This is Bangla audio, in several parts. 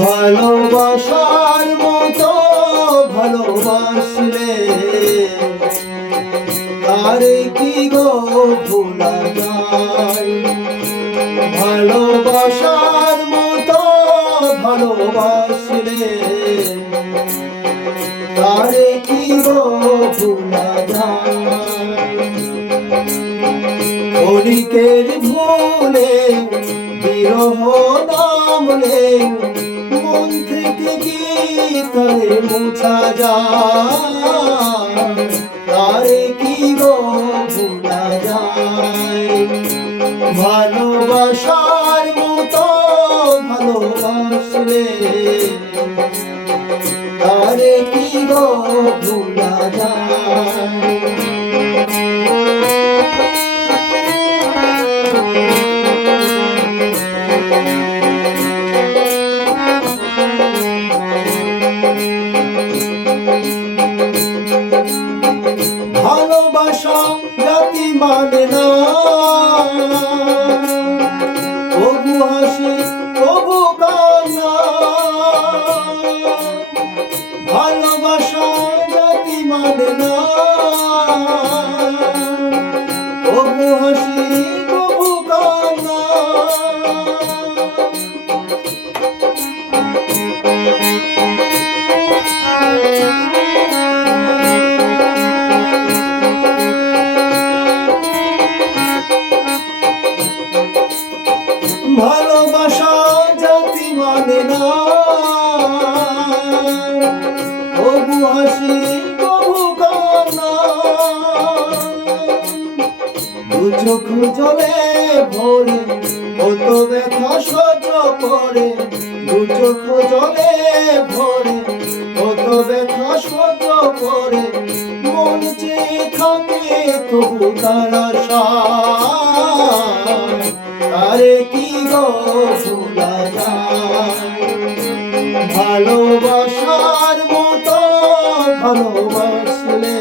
ভালোবাসার মতো ভালোবাসলে তারে কি গো ভোলা যায়। ভালোবাসার মতো ভালোবাসলে তারে কি গো ভোলা যায়। ক্ষণিকের ভুলে বিরহ নামলে মন থেকে কি তারে মুছা যায়। তারে কি গো ভোলা যায়। ভালোবাসার মতো ভালোবাসলে তারে কি গো ভোলা যায়। ভালোবাসা জাতি মানে না, তবু হাসি তবু কান্না। ভালোবাসা জাতি মানে না, তবু হাসি তবু কান্না। ভালোবাসা জাতি মানে না, তবু হাসি তবু কান্না। দু চোখ জলে ভরে কত ব্যথা সহ্য করে। দু চোখ জলে ভরে কত ব্যথা সহ্য করে। মন চেয়ে থাকে তবু তার আশা। তারে কি গো ভোলা যায়। ভালোবাসার মতো ভালোবাসলে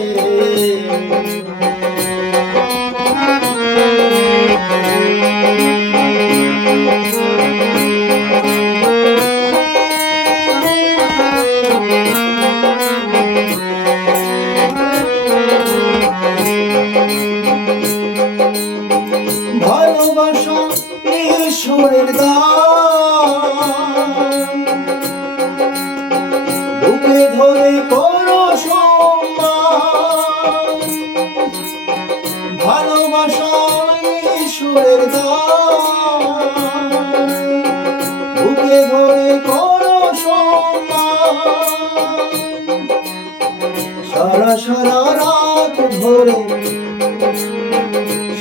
ভালোবাসা ঈশ্বরের দান। বুকে ধরে করো সম্মান। ভালোবাসা ঈশ্বরের দান। বুকে ধরে করো সম্মান। সারা সারা রাত ধরে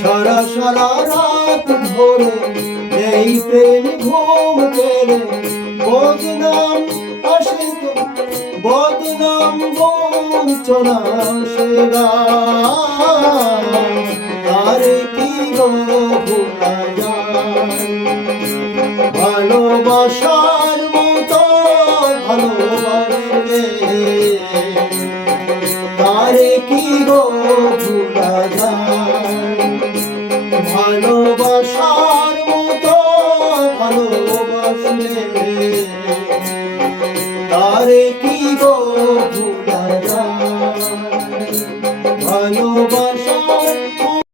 সারা সারা রাত ধরে এই প্রেম ঘুম পেলে বদনাম আসে বদনাম বঞ্চনা সেরা। তারে কি গো ভোলা যায়। ভালোবাসার মতো ভালোবাসলে তারে কি গো ভোলা যায়। ভালোবাসা